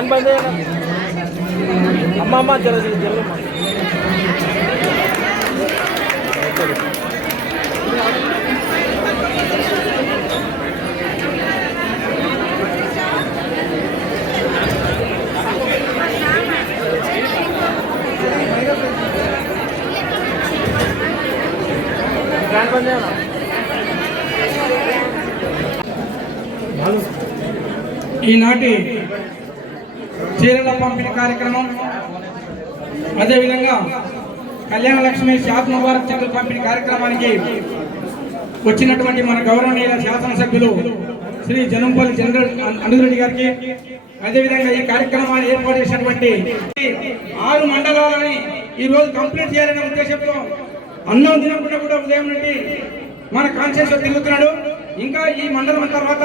Fan బంద్ చేయనా అమ్మ అమ్మ జర జల్లమ్మ ఫ్యాన్ బంద్ చేయనా ఈనాటి చీరల పంపిణీ కార్యక్రమం. అదేవిధంగా కళ్యాణ లక్ష్మి షాద్ ముబారక్ చెక్కుల పంపిణీ కార్యక్రమానికి వచ్చినటువంటి మన గౌరవనీయుల శాసనసభ్యులు శ్రీ జనంపల్లి జనరల్ అనురెడ్డి గారికి. అదేవిధంగా ఈ కార్యక్రమాన్ని ఏర్పాటు చేసినటువంటి ఆరు మండలాలని ఈ రోజు కంప్లీట్ చేయాలనే ఉద్దేశంతో అన్నం తినకుండా కూడా ఉదయం నుండి మన కాన్షియస్ తిరుగుతున్నాడు. ఇంకా ఈ మండలం తర్వాత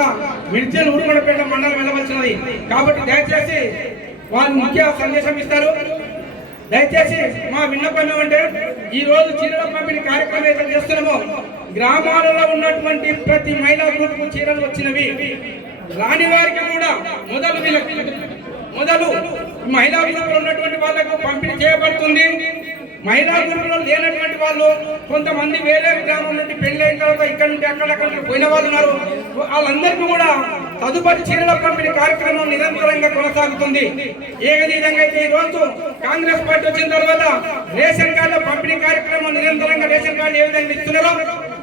మిర్చేలు ఉరుమడపేట మండలం వెళ్ళవలసినది. కాబట్టి దయచేసి వారు ముఖ్య సందేశం ఇస్తారు. దయచేసి మా విన్నపం ఏమంటే ఈ రోజు చీరల పంపిణీ కార్యక్రమం ఏదైతే చేస్తున్నామో గ్రామాలలో ఉన్నటువంటి ప్రతి మహిళా గ్రూప్ చీరలు వచ్చినవి. రాని వారికి కూడా మొదలు మొదలు మహిళా గ్రూప్ ఉన్నటువంటి వాళ్ళకు పంపిణీ చేయబడుతుంది. మహిళా గ్రూపులో లేనటువంటి వాళ్ళు కొంతమంది వేరే గ్రామం నుండి పెళ్ళి అయిన తర్వాత ఇక్కడ నుండి అక్కడ అక్కడ పోయిన వాళ్ళు ఉన్నారు. వాళ్ళందరికీ కూడా తదుపరి చీరల పంపిణీ కార్యక్రమం నిరంతరంగా కొనసాగుతుంది. ఏ విధంగా అయితే ఈ రోజు కాంగ్రెస్ పార్టీ వచ్చిన తర్వాత రేషన్ కార్డుల పంపిణీ కార్యక్రమం నిరంతరంగా రేషన్ కార్డు ఏ విధంగా ఇస్తున్నారో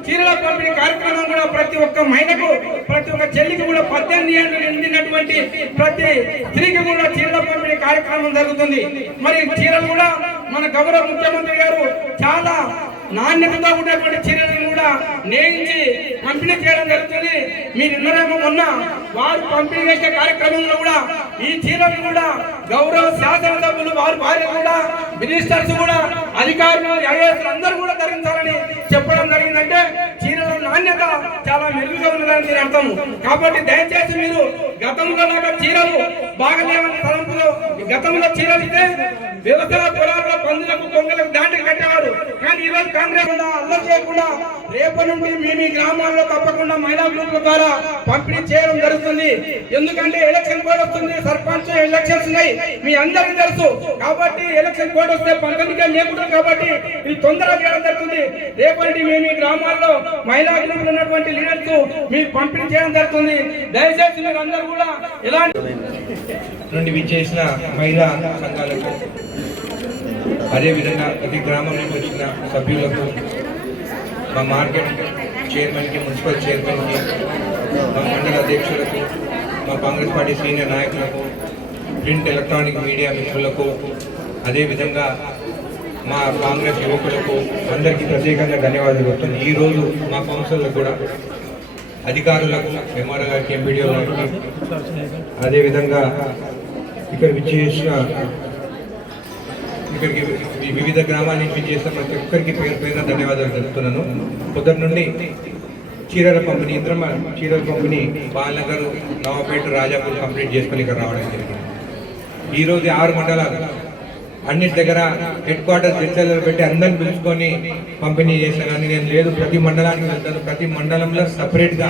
చీరల పంపిణీ కార్యక్రమం కూడా ప్రతి ఒక్క మహిళకు ప్రతి ఒక్క చెల్లికి కూడా పద్దెనిమిది ఏళ్ళు నిండినటువంటి ప్రతి స్త్రీకి కూడా చీరల పంపిణీ కార్యక్రమం జరుగుతుంది. మరి చీరలు కూడా మన గౌరవ ముఖ్యమంత్రి గారు చాలా నాణ్యతతో ఉండేటువంటి చీరలను కూడా నేయించి పంపిణీ చేయడం జరుగుతుంది. మీ ఇన్నరేమో మొన్న వారు పంపిణీ చేసే కార్యక్రమంలో కూడా ఈ చీరలు కూడా గౌరవ శాసనసభ్యులు వారి భార్య కూడా మినిస్టర్స్ కూడా అధికారులు ఐఏఎస్ అందరూ కూడా ధరించాలని చెప్పడం జరిగిందంటే చీరల నాణ్యత చాలా మెరుగుగా ఉన్నదని దీని అర్థం కాబట్టి దయచేసి మీరు గతంలో లాగా చీరలు బాగలేవని తలంపులో గతంలో చీరలు ఇస్తే వ్యవసాయ పొలాల్లో పందులకు పొంగలకు దాటి కట్టేవారు. కానీ ఈరోజు కాంగ్రెస్ కూడా అల్లరి చేయకుండా రేపటి నుండి మేము గ్రామాల్లో తప్పకుండా మహిళా గ్రూపుల ద్వారా పంపిణీ చేయడం జరుగుతుంది. ఎందుకంటే ఎలక్షన్ కోడ్ వస్తుంది సర్పంచ్ ఎలక్షన్స్ ఉన్నాయి. మీ అందరికీ తెలుసు. కాబట్టి ఎలక్షన్ కోడ్ వస్తే పంతొమ్మిదిగా లేకుండా కాబట్టి ఇది తొందరగా చేయడం జరుగుతుంది. రేపటి మేము గ్రామాల్లో మహిళా గ్రూపులు ఉన్నటువంటి లీడర్స్ మీకు పంపిణీ చేయడం జరుగుతుంది. దయచేసి మీరు అందరూ కూడా ఎలాంటి నుండి విచ్చేసిన మహిళా సంఘాలకు అదేవిధంగా ప్రతి గ్రామం నుండి వచ్చిన సభ్యులకు మా మార్కెట్ చైర్మన్కి మున్సిపల్ చైర్మన్కి మా మండల అధ్యక్షులకు మా కాంగ్రెస్ పార్టీ సీనియర్ నాయకులకు ప్రింట్ ఎలక్ట్రానిక్ మీడియా మిత్రులకు అదేవిధంగా మా కాంగ్రెస్ యువకులకు అందరికీ ప్రత్యేకంగా ధన్యవాదాలు చెప్తుంది ఈరోజు మా కౌన్సిల్లో కూడా అధికారులకు ఎంఆర్ఓ గారికి ఎంపీడీఓ గారికి అదేవిధంగా ఇక్కడ విచ్చేసిన ఇక్కడికి ఈ వివిధ గ్రామాల నుంచి విచ్చేసిన ప్రతి ఒక్కరికి పేరు పేరున ధన్యవాదాలు తెలుపుతున్నాను. పొద్దున్న నుండి చీరల పంపిణీ ఇంద్రమ చీరల పంపిణీ బాలనగర్ నవాపేట రాజాపూర్ కంప్లీట్ చేసుకుని ఇక్కడ రావడం జరిగింది. ఈరోజు ఆరు మండలాలు అన్నిటి దగ్గర హెడ్ క్వార్టర్స్ హెచ్ఎల్ఎల్ పెట్టి అందరిని పిలుచుకొని పంపిణీ చేశాను కానీ నేను లేదు ప్రతి మండలానికి వెళ్తాను. ప్రతి మండలంలో సపరేట్గా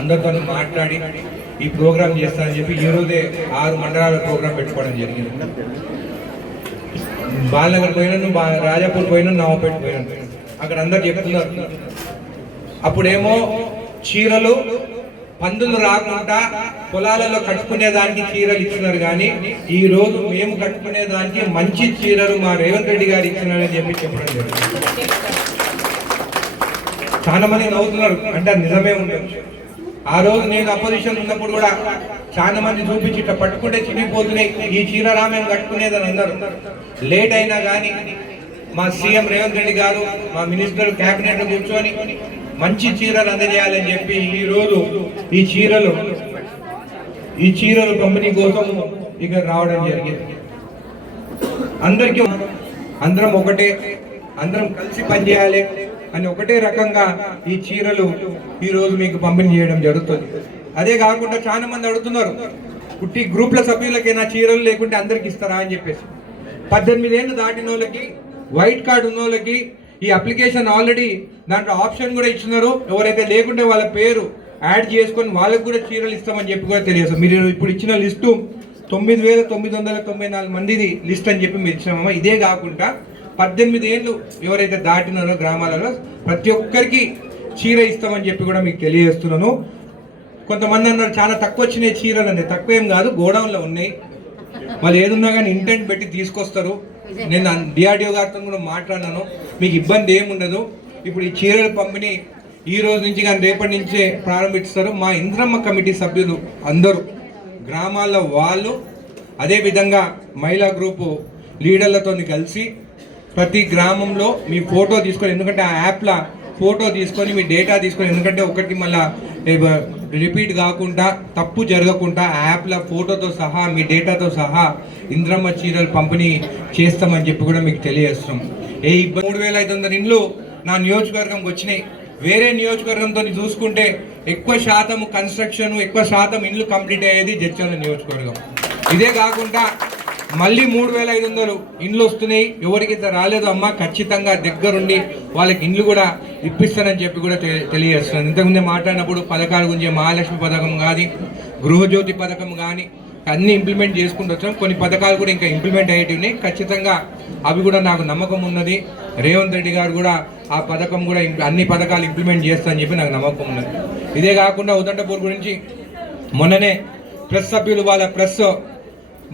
అందరితో మాట్లాడి ఈ ప్రోగ్రామ్ చేస్తానని చెప్పి ఈ రోజే ఆరు మండలాల ప్రోగ్రామ్ పెట్టుకోవడం జరిగింది. బాలనగర్ పోయినాను బా రాజాపూర్ పోయినాను నవాపేట పోయినాను. అక్కడ అందరు చెప్తున్నారు. అప్పుడేమో చీరలు పందులు రాకుండా పొలాలలో కట్టుకునే దానికి చీరలు ఇచ్చినారు కానీ ఈ రోజు మేము కట్టుకునే దానికి మంచి చీరలు మా రేవంత్ రెడ్డి గారు ఇచ్చినారని చెప్పి చెప్పడం జరిగింది. చాలా మంది నవ్వుతున్నారు. అంటే అది నిజమే ఉండొచ్చు ఆ రోజు నేను అపోజిషన్ ఉన్నప్పుడు కూడా చాలా మంది చూపించి ఇట్లా పట్టుకుంటే చినిగిపోతున్నాయి. ఈ చీర రామేం కట్టుకునేదని అన్నారు. లేట్ అయినా కానీ మా సీఎం రేవంత్ రెడ్డి గారు మా మినిస్టర్ కేబినెట్ కూర్చొని మంచి చీరలు అందజేయాలని చెప్పి ఈ రోజు ఈ చీరలు ఈ చీరలు పంపిణీ కోసం ఇక్కడ రావడం జరిగింది. అందరికీ అందరం ఒకటే అందరం కలిసి పనిచేయాలి అని ఒకటే రకంగా ఈ చీరలు ఈరోజు మీకు పంపిణీ చేయడం జరుగుతుంది. అదే కాకుండా చాలా మంది అడుగుతున్నారు పుట్టి గ్రూప్ల సభ్యులకైనా చీరలు లేకుంటే అందరికి ఇస్తారా? అని చెప్పేసి. పద్దెనిమిది ఏళ్ళు దాటిన వాళ్ళకి వైట్ కార్డు ఉన్న వాళ్ళకి ఈ అప్లికేషన్ ఆల్రెడీ దాంట్లో ఆప్షన్ కూడా ఇచ్చినారు. ఎవరైతే లేకుంటే వాళ్ళ పేరు యాడ్ చేసుకొని వాళ్ళకి కూడా చీరలు ఇస్తామని చెప్పి కూడా తెలియదు మీరు ఇప్పుడు ఇచ్చిన లిస్టు తొమ్మిది వేల తొమ్మిది వందల తొంభై నాలుగు మందిది లిస్ట్ అని చెప్పి మీరు ఇచ్చినామమ్మా. ఇదే కాకుండా పద్దెనిమిది ఏళ్ళు ఎవరైతే దాటినారో గ్రామాలలో ప్రతి ఒక్కరికి చీర ఇస్తామని చెప్పి కూడా మీకు తెలియజేస్తున్నాను. కొంతమంది అన్నారు చాలా తక్కువ వచ్చినాయి చీరలు అనేది తక్కువ ఏం కాదు గోడౌన్లో ఉన్నాయి. వాళ్ళు ఏదున్నా కానీ ఇంటెంట్ పెట్టి తీసుకొస్తారు. నేను డిఆర్డిఓ గారితో కూడా మాట్లాడినాను. మీకు ఇబ్బంది ఏముండదు ఇప్పుడు ఈ చీరల పంపిణీ ఈ రోజు నుంచి కానీ రేపటి నుంచే ప్రారంభిస్తారు. మా ఇంద్రమ్మ కమిటీ సభ్యులు అందరూ గ్రామాల్లో వాళ్ళు అదేవిధంగా మహిళా గ్రూపు లీడర్లతో కలిసి ప్రతి గ్రామంలో మీ ఫోటో తీసుకొని ఎందుకంటే ఆ యాప్లో ఫోటో తీసుకొని మీ డేటా తీసుకొని ఎందుకంటే ఒకటి మళ్ళీ రిపీట్ కాకుండా తప్పు జరగకుండా యాప్ల ఫోటోతో సహా మీ డేటాతో సహా ఇంద్రమ్మ చీరలు పంపిణీ చేస్తామని చెప్పి కూడా మీకు తెలియజేస్తున్నాం. ఏ ఇబ్బంది మూడు వేల ఐదు వందల ఇండ్లు నా నియోజకవర్గంకి వచ్చినాయి. వేరే నియోజకవర్గంతో చూసుకుంటే ఎక్కువ శాతం కన్స్ట్రక్షన్ ఎక్కువ శాతం ఇండ్లు కంప్లీట్ అయ్యేది జడ్చల నియోజకవర్గం. ఇదే కాకుండా మళ్ళీ మూడు వేల ఐదు వందలు ఇండ్లు వస్తున్నాయి. ఎవరికి ఇంత రాలేదు అమ్మా ఖచ్చితంగా దగ్గరుండి వాళ్ళకి ఇండ్లు కూడా ఇప్పిస్తానని చెప్పి కూడా తెలియజేస్తున్నాను. ఇంతకుముందే మాట్లాడినప్పుడు పథకాల గురించి మహాలక్ష్మి పథకం కానీ గృహజ్యోతి పథకం కానీ అన్నీ ఇంప్లిమెంట్ చేసుకుంటూ వచ్చాం. కొన్ని పథకాలు కూడా ఇంకా ఇంప్లిమెంట్ అయ్యేటివి ఖచ్చితంగా అవి కూడా నాకు నమ్మకం ఉన్నది. రేవంత్ రెడ్డి గారు కూడా ఆ పథకం కూడా అన్ని పథకాలు ఇంప్లిమెంట్ చేస్తానని చెప్పి నాకు నమ్మకం ఉన్నది. ఇదే కాకుండా ఉదంటపూర్ గురించి మొన్ననే ప్రెస్ సభ్యులు వాళ్ళ ప్రెస్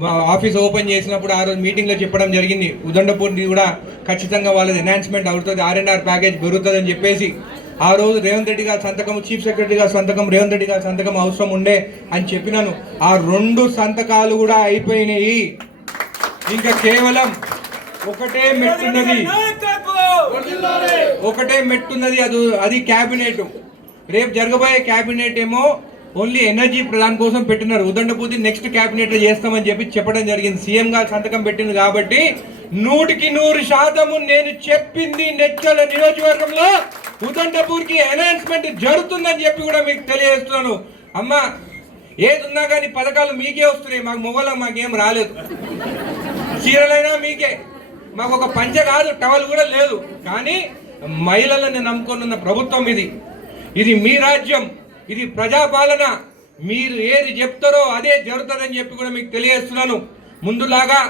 మా ఆఫీస్ ఓపెన్ చేసినప్పుడు ఆ రోజు మీటింగ్లో చెప్పడం జరిగింది. ఉదండపూర్ని కూడా ఖచ్చితంగా వాళ్ళది ఎన్హాన్స్మెంట్ అవుతుంది. ఆర్ఎన్ఆర్ ప్యాకేజ్ పెరుగుతుందని చెప్పేసి ఆ రోజు రేవంత్ రెడ్డి గారి సంతకం చీఫ్ సెక్రటరీ గారి సంతకం రేవంత్ రెడ్డి గారి సంతకం అవసరం ఉండే అని చెప్పినాను. ఆ రెండు సంతకాలు కూడా అయిపోయినాయి. ఇంకా కేవలం ఒకటే మెట్టున్నది. ఒకటే మెట్టున్నది. అది అది క్యాబినెట్ రేపు జరగబోయే క్యాబినెట్ ఏమో ఓన్లీ ఎనర్జీ ప్రధాన్ కోసం పెట్టినారు. ఉదండపూతి నెక్స్ట్ క్యాబినెట్ చేస్తామని చెప్పి చెప్పడం జరిగింది. సీఎం గారు సంతకం పెట్టింది కాబట్టి నూటికి నూరు శాతము నేను చెప్పింది నెచ్చల నియోజకవర్గంలో ఉదండపూర్కి అనౌన్స్మెంట్ జరుగుతుందని చెప్పి కూడా మీకు తెలియజేస్తున్నాను. అమ్మా ఏది ఉన్నా కానీ పథకాలు మీకే వస్తున్నాయి. మాకు మొగల మాకేం రాలేదు. చీరలైనా మీకే. మాకు ఒక పంచ కాదు టవల్ కూడా లేదు. కానీ మహిళలను నమ్ముకొని ఉన్న ప్రభుత్వం ఇది. ఇది మీ రాజ్యం. ఇది ప్రజాపాలన. మీరు ఏది చెప్తారో అదే జరుగుతుందని చెప్పి కూడా మీకు తెలియజేస్తున్నాను. ముందులాగా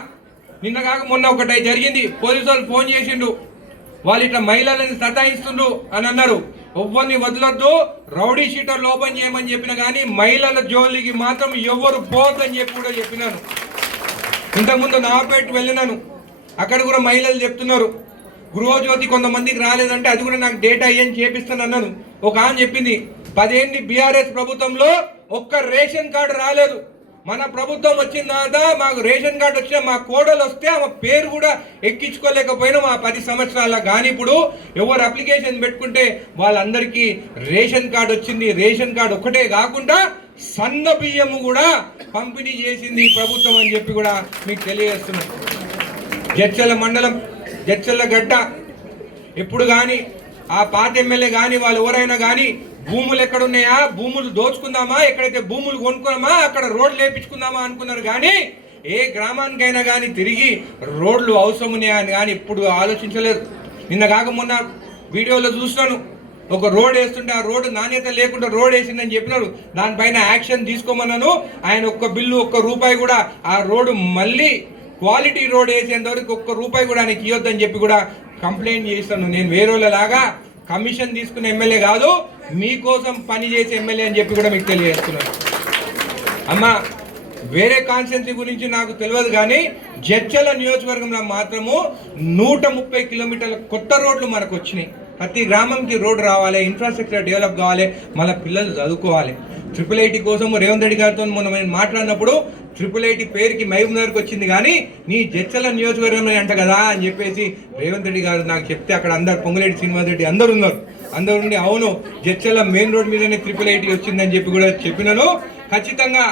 నిన్న కాక మొన్న ఒకటి జరిగింది. పోలీసు వాళ్ళు ఫోన్ చేసిండు వాళ్ళు ఇట్లా మహిళలను సతాయిస్తుండ్రు అని అన్నారు. ఎవ్వరిని వదలొద్దు. రౌడీ షీటర్లు ఓపెన్ చేయమని చెప్పిన కానీ మహిళల జోలికి మాత్రం ఎవరు పోవద్దని చెప్పి కూడా చెప్పినాను ఇంతకుముందు నాపేట వెళ్ళినాను. అక్కడ కూడా మహిళలు చెప్తున్నారు. గృహజ్యోతి కొంతమందికి రాలేదంటే అది కూడా నాకు డేటా అయ్యని చేపిస్తాను అన్నాను. ఒక ఆమె చెప్పింది పదేంటి బీఆర్ఎస్ ప్రభుత్వంలో ఒక్క రేషన్ కార్డు రాలేదు. మన ప్రభుత్వం వచ్చిన తర్వాత మాకు రేషన్ కార్డు వచ్చిన మా కోడలు వస్తే ఆమె పేరు కూడా ఎక్కించుకోలేకపోయినా మా పది సంవత్సరాల కానీ ఇప్పుడు ఎవరు అప్లికేషన్ పెట్టుకుంటే వాళ్ళందరికీ రేషన్ కార్డు వచ్చింది. రేషన్ కార్డు ఒక్కటే కాకుండా సన్న బియ్యము కూడా పంపిణీ చేసింది ప్రభుత్వం అని చెప్పి కూడా మీకు తెలియజేస్తున్నాను. జడ్చల మండలం చర్చల్లో గడ్డ. ఎప్పుడు కానీ ఆ పార్టీ ఎమ్మెల్యే కానీ వాళ్ళు ఎవరైనా కానీ భూములు ఎక్కడున్నాయా? భూములు దోచుకుందామా? ఎక్కడైతే భూములు కొనుక్కున్నామా? అక్కడ రోడ్లు వేపించుకుందామా అనుకున్నారు కానీ ఏ గ్రామానికైనా కానీ తిరిగి రోడ్లు అవసరం ఉన్నాయా అని కానీ ఇప్పుడు ఆలోచించలేదు. నిన్న కాక మొన్న వీడియోలో చూస్తాను ఒక రోడ్ వేస్తుంటే ఆ రోడ్డు నాణ్యత లేకుండా రోడ్ వేసిందని చెప్పినారు. దానిపైన యాక్షన్ తీసుకోమన్నాను. ఆయన ఒక్క బిల్లు ఒక్క రూపాయి కూడా ఆ రోడ్డు మళ్ళీ క్వాలిటీ రోడ్ వేసేంత వరకు ఒక్క రూపాయి కూడా నీకు ఇవ్వద్దని చెప్పి కూడా కంప్లైంట్ చేస్తాను. నేను వేరే లాగా కమిషన్ తీసుకునే ఎమ్మెల్యే కాదు మీకోసం పని చేసే ఎమ్మెల్యే అని చెప్పి కూడా మీకు తెలియజేస్తున్నాను. అమ్మా వేరే కాన్స్టెన్సీ గురించి నాకు తెలియదు కానీ జడ్చల నియోజకవర్గంలో మాత్రము నూట ముప్పై కిలోమీటర్ల కొత్త రోడ్లు మనకు వచ్చినాయి. ప్రతి గ్రామంకి రోడ్డు రావాలి ఇన్ఫ్రాస్ట్రక్చర్ డెవలప్ కావాలి మన పిల్లలు చదువుకోవాలి. ట్రిపుల్ ఐటీ కోసం రేవంత్ రెడ్డి గారితో మొన్న నేను మాట్లాడినప్పుడు ట్రిపుల్ ఐటీ పేరుకి మహబూబ్నగర్కి వచ్చింది కానీ నీ జడ్చల నియోజకవర్గంలో అంట కదా అని చెప్పేసి రేవంత్ రెడ్డి గారు నాకు చెప్తే అక్కడ అందరు పొంగులేటి శ్రీనివాస్ రెడ్డి అందరు ఉన్నారు. అందరు ఉండి అవును జడ్చల మెయిన్ రోడ్ మీదనే ట్రిపుల్ ఐటీ వచ్చిందని చెప్పి కూడా చెప్పినాను. ఖచ్చితంగా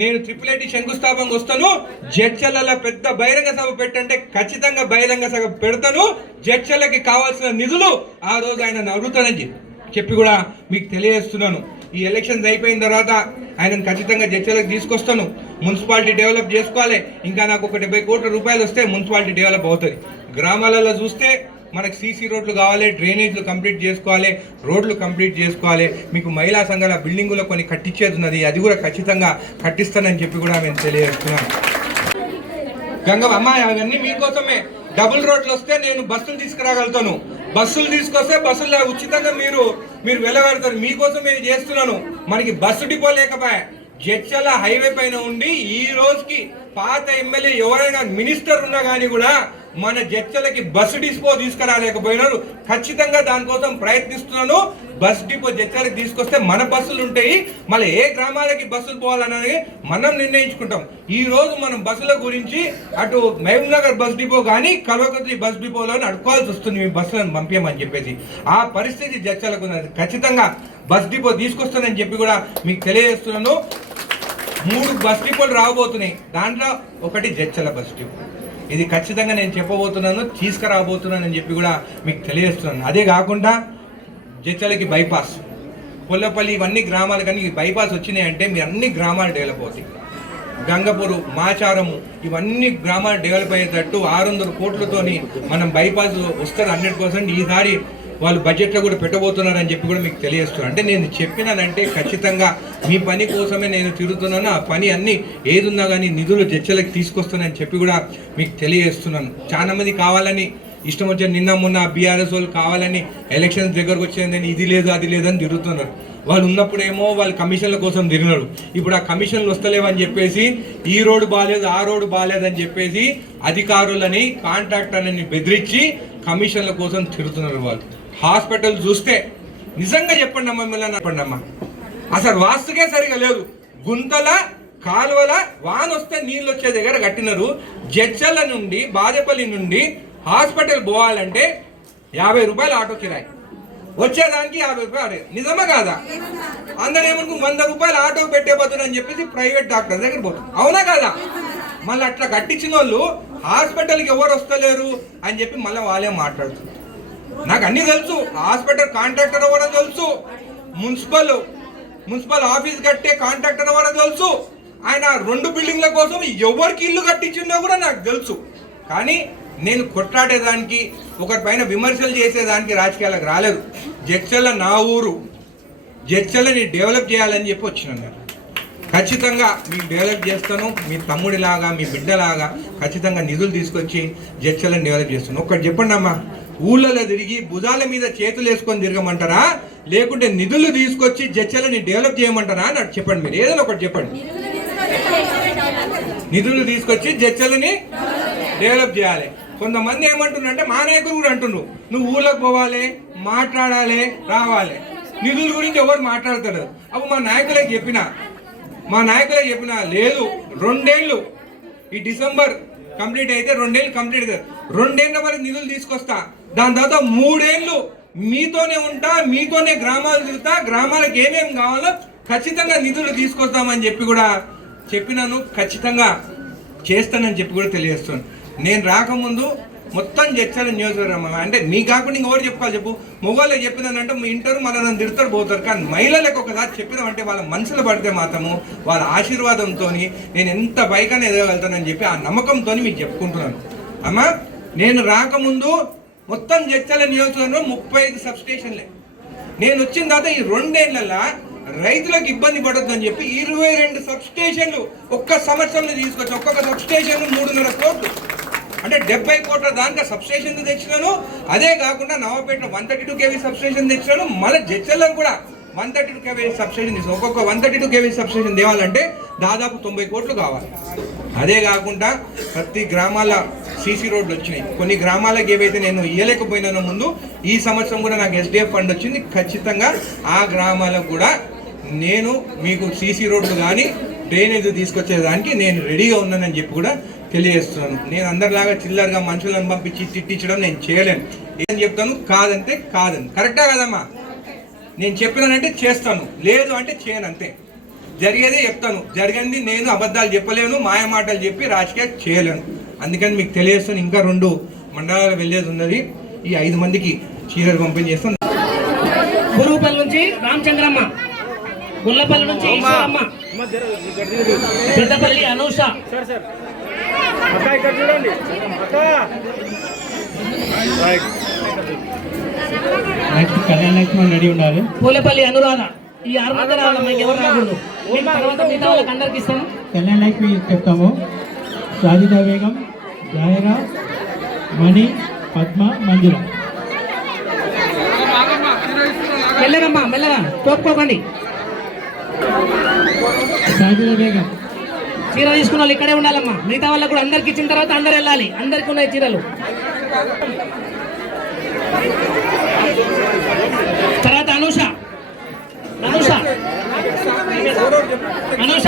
నేను ట్రిపుల్ ఐటీ శంకుస్థాపనకు వస్తాను. జడ్చలలో పెద్ద బహిరంగ సభ పెట్టంటే ఖచ్చితంగా బహిరంగ సభ పెడతాను. జడ్చలకి కావాల్సిన నిధులు ఆ రోజు ఆయన నవ్వుతానని చెప్పి. చెప్పి కూడా మీకు తెలియజేస్తున్నాను. ఈ ఎలక్షన్స్ అయిపోయిన తర్వాత ఆయనను ఖచ్చితంగా చర్చలకు తీసుకొస్తాను. మున్సిపాలిటీ డెవలప్ చేసుకోవాలి. ఇంకా నాకు ఒక డెబ్బై కోట్ల రూపాయలు వస్తే మున్సిపాలిటీ డెవలప్ అవుతుంది. గ్రామాలలో చూస్తే మనకు సీసీ రోడ్లు కావాలి డ్రైనేజ్లు కంప్లీట్ చేసుకోవాలి రోడ్లు కంప్లీట్ చేసుకోవాలి. మీకు మహిళా సంఘాల బిల్డింగులో కొన్ని కట్టించేది ఉన్నది. అది కూడా ఖచ్చితంగా కట్టిస్తానని చెప్పి కూడా మేము తెలియజేస్తున్నాను గంగమ్మ అమ్మాయి అవన్నీ మీకోసమే. డబుల్ రోడ్లు వస్తే నేను బస్సులు తీసుకురాగలుగుతాను. బస్సులు తీసుకొస్తే బస్సులు ఉచితంగా మీరు మీరు వెళ్ళగలుగుతారు. మీకోసం నేను చేస్తున్నాను. మనకి బస్సు డిపో లేకపోయా జడ్చల హైవే పైన ఉండి ఈ రోజుకి పాత ఎమ్మెల్యే ఎవరైనా మినిస్టర్ ఉన్నా కానీ కూడా మన జడ్చలకి బస్సు డిపో తీసుకురాలేకపోయినారు. ఖచ్చితంగా దానికోసం ప్రయత్నిస్తున్నాను. బస్ డిపో జడ్చలకి తీసుకొస్తే మన బస్సులు ఉంటాయి మళ్ళీ ఏ గ్రామాలకి బస్సులు పోవాలన్నది మనం నిర్ణయించుకుంటాం. ఈ రోజు మనం బస్సుల గురించి అటు మహబూబ్ నగర్ బస్ డిపో కానీ కల్వకుర్తి బస్ డిపోలో అడుకోవాల్సి వస్తుంది. మీ బస్సులను పంపించమని చెప్పేసి. ఆ పరిస్థితి జడ్చలకు ఉన్నది. ఖచ్చితంగా బస్ డిపో తీసుకొస్తానని చెప్పి కూడా మీకు తెలియజేస్తున్నాను. మూడు బస్ డిపోలు రాబోతున్నాయి. దాంట్లో ఒకటి జడ్చల బస్ డిపో. ఇది ఖచ్చితంగా నేను చెప్పబోతున్నాను తీసుకురాబోతున్నానని చెప్పి కూడా మీకు తెలియజేస్తున్నాను. అదే కాకుండా జడ్చలకి బైపాస్ కొల్లపల్లి ఇవన్నీ గ్రామాలు కానీ బైపాస్ వచ్చినాయి అంటే మీ అన్ని గ్రామాలు డెవలప్ అవుతాయి. గంగపూరు మాచారము ఇవన్నీ గ్రామాలు డెవలప్ అయ్యేటట్టు ఆరు వందల కోట్లతోని మనం బైపాస్ వస్తుంది హండ్రెడ్ పర్సెంట్. ఈసారి వాళ్ళు బడ్జెట్లో కూడా పెట్టబోతున్నారని చెప్పి కూడా మీకు తెలియజేస్తున్నాను అంటే నేను చెప్పినానంటే ఖచ్చితంగా మీ పని కోసమే నేను తిరుగుతున్నాను ఆ పని అన్ని ఏదున్నా కానీ నిధులు జడ్చలకి తీసుకొస్తానని చెప్పి కూడా మీకు తెలియజేస్తున్నాను. చాలా మంది కావాలని ఇష్టం వచ్చిన నిన్న మొన్న బీఆర్ఎస్ వాళ్ళు కావాలని ఎలక్షన్స్ దగ్గరకు వచ్చిందని ఇది లేదు అది లేదని తిరుగుతున్నారు. వాళ్ళు ఉన్నప్పుడేమో వాళ్ళు కమిషన్ల కోసం తిరిగినాడు ఇప్పుడు ఆ కమిషన్లు వస్తలేవని చెప్పేసి ఈ రోడ్డు బాగాలేదు ఆ రోడ్డు బాగాలేదని చెప్పేసి అధికారులని కాంట్రాక్టర్లని బెదిరించి కమిషన్ల కోసం తిరుగుతున్నారు వాళ్ళు. హాస్పిటల్ చూస్తే నిజంగా చెప్పండి అమ్మా మిమ్మల్ని చెప్పండి అమ్మా. అసలు వాస్తుకే సరిగా లేదు. గుంతల కాలువల వాన వస్తే నీళ్ళు వచ్చే దగ్గర కట్టినారు. జడ్చల నుండి బాదేపల్లి నుండి హాస్పిటల్ పోవాలంటే యాభై రూపాయలు ఆటో కిరాయి. వచ్చేదానికి యాభై రూపాయలు నిజమా కాదా? అందరూ ఏమనుకు వంద రూపాయలు ఆటో పెట్టే బదులు అని చెప్పేసి ప్రైవేట్ డాక్టర్ దగ్గర పోతాం. అవునా కాదా? మళ్ళీ అట్లా కట్టించిన వాళ్ళు హాస్పిటల్కి ఎవరు వస్తలేరు అని చెప్పి మళ్ళీ వాళ్ళే మాట్లాడుతున్నారు. నాకు అన్ని తెలుసు. హాస్పిటల్ కాంట్రాక్టర్ ఎవరో తెలుసు. మున్సిపల్ మున్సిపల్ ఆఫీస్ కట్టే కాంట్రాక్టర్ ఎవరో తెలుసు. ఆయన రెండు బిల్డింగ్ల కోసం ఎవరికి ఇల్లు కట్టించిందో కూడా నాకు తెలుసు. కానీ నేను కొట్లాడేదానికి ఒకరి పైన విమర్శలు చేసేదానికి రాజకీయాలకు రాలేదు. జడ్చల నా ఊరు జడ్చలని డెవలప్ చేయాలని చెప్పి వచ్చినాను నేను. ఖచ్చితంగా మీకు డెవలప్ చేస్తాను. మీ తమ్ముడిలాగా మీ బిడ్డలాగా ఖచ్చితంగా నిధులు తీసుకొచ్చి జడ్చలను డెవలప్ చేస్తాను. ఒక్కటి చెప్పండి అమ్మా ఊళ్ళలో తిరిగి భుజాల మీద చేతులు వేసుకొని తిరగమంటారా? లేకుంటే నిధులు తీసుకొచ్చి జడ్చలని డెవలప్ చేయమంటారా? అని చెప్పండి మీరు. ఏదైనా ఒకటి చెప్పండి. నిధులు తీసుకొచ్చి జడ్చలని డెవలప్ చేయాలి. కొంతమంది ఏమంటున్నారంటే మా నాయకులు కూడా అంటున్నారు. నువ్వు ఊళ్ళోకి పోవాలి మాట్లాడాలి రావాలి. నిధుల గురించి ఎవరు మాట్లాడతారు అప్పుడు మా నాయకులే చెప్పిన మా నాయకులే చెప్పిన లేదు రెండేళ్ళు ఈ డిసెంబర్ కంప్లీట్ అయితే రెండేళ్ళు కంప్లీట్ అవుతుంది. రెండేళ్ళ వరకు నిధులు తీసుకొస్తా. దాని తర్వాత మూడేళ్ళు మీతోనే ఉంటా మీతోనే గ్రామాలు తిరుగుతా గ్రామాలకు ఏమేమి కావాలో ఖచ్చితంగా నిధులు తీసుకొస్తామని చెప్పి కూడా చెప్పినాను. ఖచ్చితంగా చేస్తానని చెప్పి కూడా తెలియజేస్తున్నాను నేను రాకముందు మొత్తం చర్చలు నియోజకవర్గం అంటే నీ కాకుండా ఇంకెవరు చెప్పుకోవాలి చెప్పు? మొగోళ్ళు చెప్పిందంటే మీ ఇంటారు మళ్ళీ నన్ను తిడతారు పోతారు. కానీ మహిళలకు ఒకసారి చెప్పినామంటే వాళ్ళ మనసులో పడితే మాత్రము వాళ్ళ ఆశీర్వాదంతో నేను ఎంత పైగానే ఎదగలుగుతానని చెప్పి ఆ నమ్మకంతో మీకు చెప్పుకుంటున్నాను. అమ్మా నేను రాకముందు మొత్తం చర్చల నియోజకవర్గంలో ముప్పై ఐదు సబ్స్టేషన్లే నేను వచ్చిన తర్వాత ఈ రెండేళ్ళలో రైతులకు ఇబ్బంది పడొద్దు అని చెప్పి ఇరవై రెండు సబ్స్టేషన్లు ఒక్క సంవత్సరంలో తీసుకొచ్చి ఒక్కొక్క సబ్స్టేషన్ మూడున్నర కోట్లు. అంటే డెబ్బై కోట్ల దాంట్లో సబ్స్టేషన్ తెచ్చినాను. అదే కాకుండా Navapeta one thirty two KV substation తెచ్చినాను. మళ్ళీ జడ్చల్లో కూడా one thirty two KV substation ఒక్కొక్క one thirty two KV sub తేవాలంటే దాదాపు తొంభై కోట్లు కావాలి. అదే కాకుండా ప్రతి గ్రామాల సీసీ రోడ్లు వచ్చినాయి. కొన్ని గ్రామాలకు ఏవైతే నేను ఇవ్వలేకపోయినానో ముందు ఈ సంవత్సరం కూడా నాకు ఎస్డిఎఫ్ ఫండ్ వచ్చింది. ఖచ్చితంగా ఆ గ్రామాలకు కూడా నేను మీకు సీసీ రోడ్లు కానీ డ్రైనేజ్ తీసుకొచ్చేదానికి నేను రెడీగా ఉన్నానని చెప్పి కూడా తెలియజేస్తున్నాను. నేను అందరిలాగా చిల్లరగా మనుషులను పంపించి తిట్టించడం నేను చేయలేను. ఏం చెప్తాను? కాదంటే కాదని. కరెక్టా కదమ్మా? నేను చెప్పినానంటే చేస్తాను. లేదు అంటే చేయను అంతే. జరిగేదే చెప్తాను. జరిగింది నేను అబద్ధాలు చెప్పలేను మాయ మాటలు చెప్పి రాజకీయాలు చేయలేను. అందుకని మీకు తెలియజేస్తాను ఇంకా రెండు మండలాలు వెళ్ళేది ఉన్నది. ఈ ఐదు మందికి చీరలు పంపిణీ చేస్తాను గురువుపల్లి నుంచి రామచంద్రమ్మ గుల్లపల్లి నుంచి. పెద్దపల్లి అనూష. చూడండి అక్క రైట్ నెక్స్ట్ కళ్యాణ లక్ష్మణ్ రెడీ ఉండాలి పూలపల్లి అనురాధ. ఈ ఆరు మంది రావాలి మనకి ఎవరు రాకూడదు? మీకు తర్వాత మిగతా వాళ్ళకి అందరికి ఇస్తాను. కళ్యాణ లక్ష్మి చెప్తాము. సాజిదా బేగం జాయరా మణి పద్మ మంజుల. మెల్లగమ్మా మెల్లగా. తోపుకోకండి. సాజిదా బేగం. చీర తీసుకున్న వాళ్ళు ఇక్కడే ఉండాలమ్మా. మిగతా వాళ్ళకి కూడా అందరికి ఇచ్చిన తర్వాత అందరు వెళ్ళాలి. అందరికి ఉన్నాయి చీరలు. తర్వాత అనూష అనూష అనూష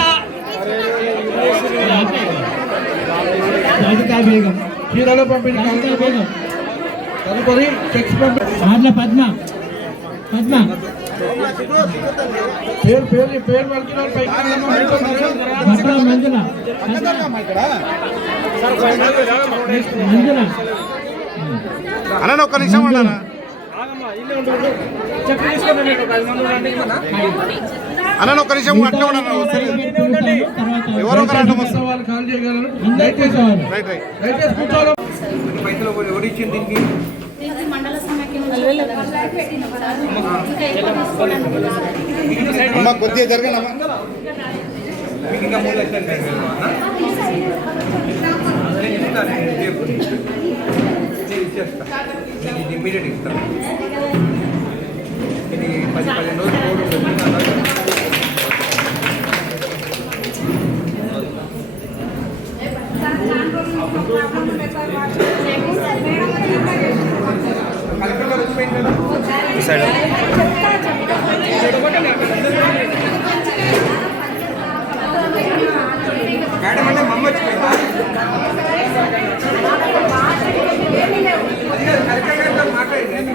సాజిదా బేగం చీరలో పంపిణీ సాజిదా బేగం తదుపరి చెక్స్ పంపిణీ ఆర్ల పద్మ పద్మ పేరు పేరు పేరు పలికిన వాళ్ళు అన్న ఒక్క నిమిషం అన్నా. అన్న ఒక్క నిమిషం అట్లా ఉన్నాను ఎవరో ఒకరు తీసుకోవడానికి అమ్మ కొద్దిగా జరగనమ్మా మీకు ఇంకా మూడు లక్షలు టైం ఇవ్వమా అన్న? నేను ఇస్తాను, నేను రేపు. నేను ఇచ్చేస్తా నేను ఇది ఇమ్మీడియట్ ఇస్తాను ఇది పది పదిహేను రోజులు కోడ్ కలెక్టర్ వచ్చిపోయింది మేడం అంటే మమ్మ వచ్చిపోయిందా అది కాదు, కలెక్టర్ గారితో మాట్లాడింది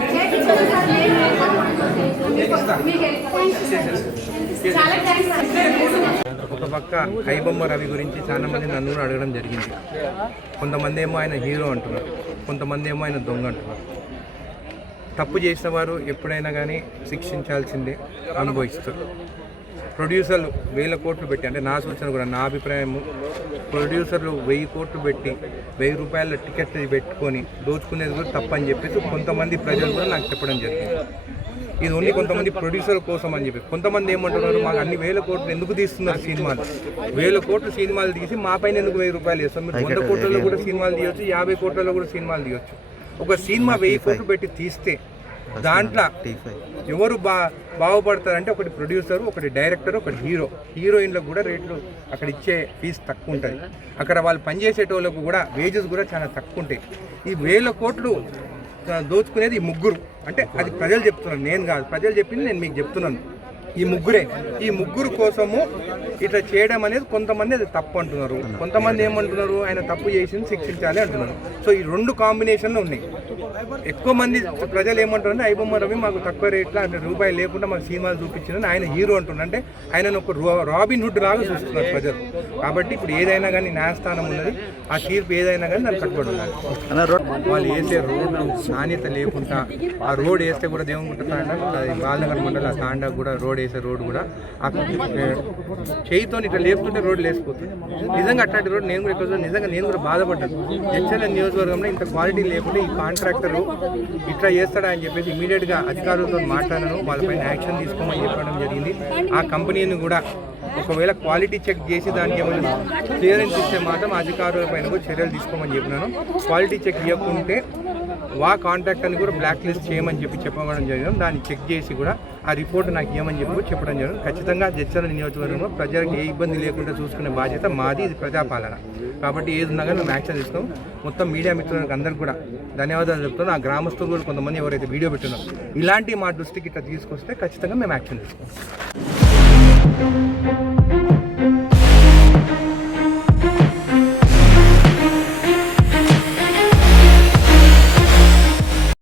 చాలా థ్యాంక్స్ సార్ ఒక పక్క కైబొమ్మ రవి గురించి చాలా మంది నన్ను కూడా అడగడం జరిగింది. కొంతమంది ఏమో ఆయన హీరో అంటున్నారు. కొంతమంది ఏమో ఆయన దొంగ అంటున్నారు. తప్పు చేసిన వారు ఎప్పుడైనా కానీ శిక్షించాల్సిందే అనుభవిస్తారు. ప్రొడ్యూసర్లు వేల కోట్లు పెట్టి అంటే నా సూచన కూడా నా అభిప్రాయము ప్రొడ్యూసర్లు వెయ్యి కోట్లు పెట్టి వెయ్యి రూపాయల టికెట్ పెట్టుకొని దోచుకునేది కూడా తప్పని చెప్పేసి కొంతమంది ప్రజలు కూడా నాకు చెప్పడం జరిగింది. ఇది ఓన్లీ కొంతమంది ప్రొడ్యూసర్ కోసం అని చెప్పి. కొంతమంది ఏమంటున్నారు మాకు అన్ని వేల కోట్లు ఎందుకు తీస్తున్నారు సినిమాలు? వేల కోట్లు సినిమాలు తీసి మా పైన ఎందుకు వెయ్యి రూపాయలు వేస్తాం మీరు వంద కోట్లలో కూడా సినిమాలు తీయొచ్చు యాభై కోట్లలో కూడా సినిమాలు తీయొచ్చు. ఒక సినిమా వెయ్యి కోట్లు పెట్టి తీస్తే దాంట్లో ఎవరు బా బాగుపడతారంటే ఒకటి ప్రొడ్యూసర్ ఒకటి డైరెక్టర్ ఒకటి హీరో హీరోయిన్లకు కూడా రేట్లు అక్కడ ఇచ్చే ఫీజు తక్కువ ఉంటుంది అక్కడ వాళ్ళు పనిచేసేటోళ్ళకు కూడా వేజెస్ కూడా చాలా తక్కువ ఉంటాయి. ఈ వేల కోట్లు దోచుకునేది ఈ ముగ్గురు. అంటే అది ప్రజలు చెప్తున్నారు. నేను కాదు. ప్రజలు చెప్పింది నేను మీకు చెప్తున్నాను. ఈ ముగ్గురే. ఈ ముగ్గురు కోసము ఇట్లా చేయడం అనేది కొంతమంది అది తప్పు అంటున్నారు. కొంతమంది ఏమంటున్నారు? ఆయన తప్పు చేసింది శిక్షించాలి అంటున్నారు. సో ఈ రెండు కాంబినేషన్లు ఉన్నాయి. ఎక్కువ మంది ప్రజలు ఏమంటారంటే ఐబొమ్మ రవి మాకు తక్కువ రేట్లో అంటే రూపాయి లేకుండా మాకు సినిమాలు చూపించిందని ఆయన హీరో అంటున్నారు. అంటే ఆయన ఒక రో- రాబిన్ హుడ్ లాగా చూస్తున్నారు ప్రజలు. కాబట్టి ఇప్పుడు ఏదైనా కానీ న్యాయస్థానం ఉన్నది ఆ తీర్పు ఏదైనా కానీ దాన్ని కట్టుబడి ఉండాలి. వాళ్ళు వేసే రోడ్లు నాణ్యత లేకుండా ఆ రోడ్ వేస్తే కూడా దేవుని తాండా బాలనగర్ మండలం ఆ తాండా కూడా రోడ్ చేసే రోడ్ కూడా చేయితో ఇట్లా లేపుతుంటే రోడ్లు లేసిపోతుంది నిజంగా అట్లాంటి రోడ్ నేను కూడా ఇక్కడ నిజంగా నేను కూడా బాధపడ్డాను. హెచ్ఎల్ నియోజకవర్గంలో ఇంత క్వాలిటీ లేకుండా ఈ కాంట్రాక్టర్ ఇట్లా చేస్తాడా అని చెప్పేసి ఇమీడియట్గా అధికారులతో మాట్లాడాను. వాళ్ళపైన యాక్షన్ తీసుకోమని చెప్పడం జరిగింది. ఆ కంపెనీని కూడా ఒకవేళ క్వాలిటీ చెక్ చేసి దానికి ఏమైనా క్లియరెన్స్ ఇస్తే మాత్రం అధికారుల పైన కూడా చర్యలు తీసుకోమని చెప్పినాను. క్వాలిటీ చెక్ ఇవ్వకుంటే వా కాంటాక్ట్ అని కూడా బ్లాక్ లిస్ట్ చేయమని చెప్పి చెప్పడం జరిగింది. దాన్ని చెక్ చేసి కూడా ఆ రిపోర్ట్ నాకు ఏమని చెప్పి చెప్పడం జరిగింది. ఖచ్చితంగా జడ్చల నియోజకవర్గంలో ప్రజలకు ఏ ఇబ్బంది లేకుండా చూసుకునే బాధ్యత మాది. ఇది ప్రజాపాలన. కాబట్టి ఏది ఉన్నా కానీ మేము యాక్షన్ తీస్తాం మొత్తం మీడియా మిత్రులకు అందరికీ కూడా ధన్యవాదాలు చెప్తున్నాం. ఆ గ్రామస్తులు కూడా కొంతమంది ఎవరైతే వీడియో పెట్టున్నారో ఇలాంటి మా దృష్టికి ఇట్లా తీసుకొస్తే ఖచ్చితంగా మేము యాక్షన్ తీసుకుంటాం